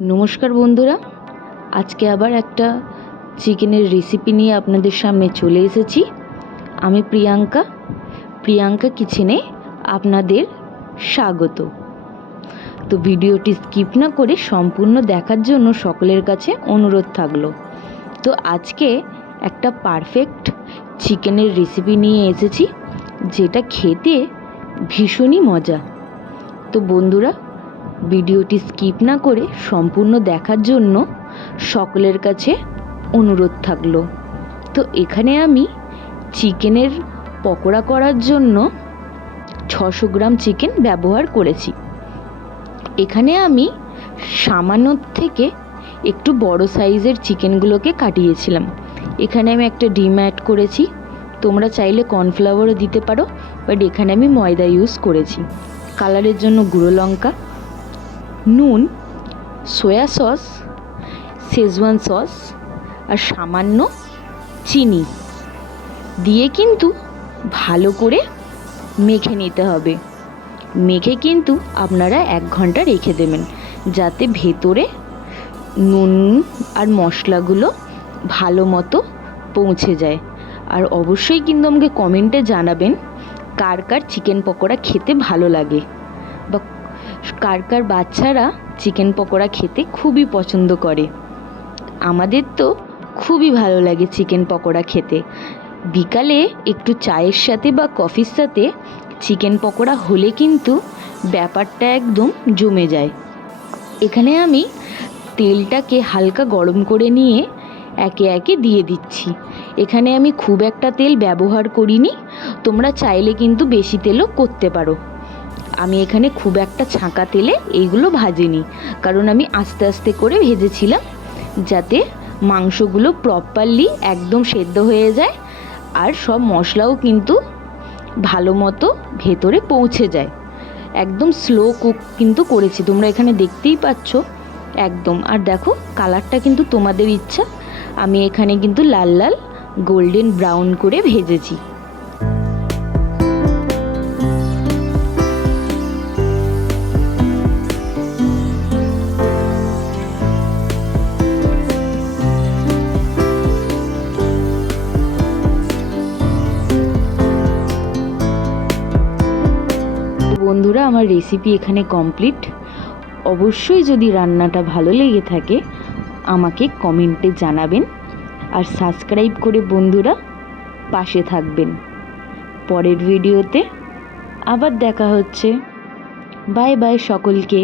নমস্কার বন্ধুরা। আজকে আবার একটা চিকেনের রেসিপি নিয়ে আপনাদের সামনে চলে এসেছি। আমি প্রিয়াঙ্কা। প্রিয়াঙ্কা কিচেনে আপনাদের স্বাগত। তো ভিডিওটি স্কিপ না করে সম্পূর্ণ দেখার জন্য সকলের কাছে অনুরোধ থাকল। তো আজকে একটা পারফেক্ট চিকেনের রেসিপি নিয়ে এসেছি, যেটা খেতে ভীষণই মজা। তো বন্ধুরা ভিডিওটি স্কিপ না করে সম্পূর্ণ দেখার জন্য সকলের কাছে অনুরোধ থাকল। তো এখানে আমি চিকেনের পকোড়া করার জন্য ছশো গ্রাম চিকেন ব্যবহার করেছি। এখানে আমি সামান্য থেকে একটু বড় সাইজের চিকেনগুলোকে কাটিয়েছিলাম। এখানে আমি একটা ডিম অ্যাড করেছি। তোমরা চাইলে কর্নফ্লাওয়ারও দিতে পারো, বাট এখানে আমি ময়দা ইউজ করেছি। কালারের জন্য গুঁড়ো লঙ্কা নুন, সয়া সস, শেজওয়ান সস আর সামান্য চিনি দিয়ে কিন্তু ভালো করে মেখে নিতে হবে। মেখে কিন্তু আপনারা এক ঘণ্টা রেখে দেবেন যাতে ভেতরে নুন আর মশলাগুলো ভালো মতো পৌঁছে যায়। আর অবশ্যই কিন্তু আমাকে কমেন্টে জানাবেন কার কার চিকেন পকোড়া খেতে ভালো লাগে। কার কার বাচ্চারা চিকেন পকোড়া খেতে খুবই পছন্দ করে। আমাদের তো খুবই ভালো লাগে চিকেন পকোড়া খেতে। বিকালে একটু চায়ের সাথে বা কফির সাথে চিকেন পকোড়া হলে কিন্তু ব্যাপারটা একদম জমে যায়। এখানে আমি তেলটাকে হালকা গরম করে নিয়ে একে একে দিয়ে দিচ্ছি। এখানে আমি খুব একটা তেল ব্যবহার করিনি, তোমরা চাইলে কিন্তু বেশি তেলও করতে পারো। আমি এখানে খুব একটা ছাঁকা তেলে এইগুলো ভাজিনি। কারণ আমি আস্তে আস্তে করে ভেজেছিলাম, যাতে মাংসগুলো প্রপারলি একদম সেদ্ধ হয়ে যায় আর সব মশলাও কিন্তু ভালো মতো ভেতরে পৌঁছে যায়। একদম স্লো কুক কিন্তু করেছি, তোমরা এখানে দেখতেই পাচ্ছ একদম। আর দেখো কালারটা কিন্তু তোমাদের ইচ্ছা। আমি এখানে কিন্তু লাল লাল গোল্ডেন ব্রাউন করে ভেজেছি। বন্ধুরা, আমার রেসিপি এখানে কমপ্লিট অবশ্যই যদি রান্নাটা ভালো লেগে থাকে, আমাকে কমেন্টে জানাবেন। আর সাবস্ক্রাইব করে বন্ধুরা, পাশে থাকবেন। পরের ভিডিওতে আবার দেখা হচ্ছে। বাই বাই সকলকে।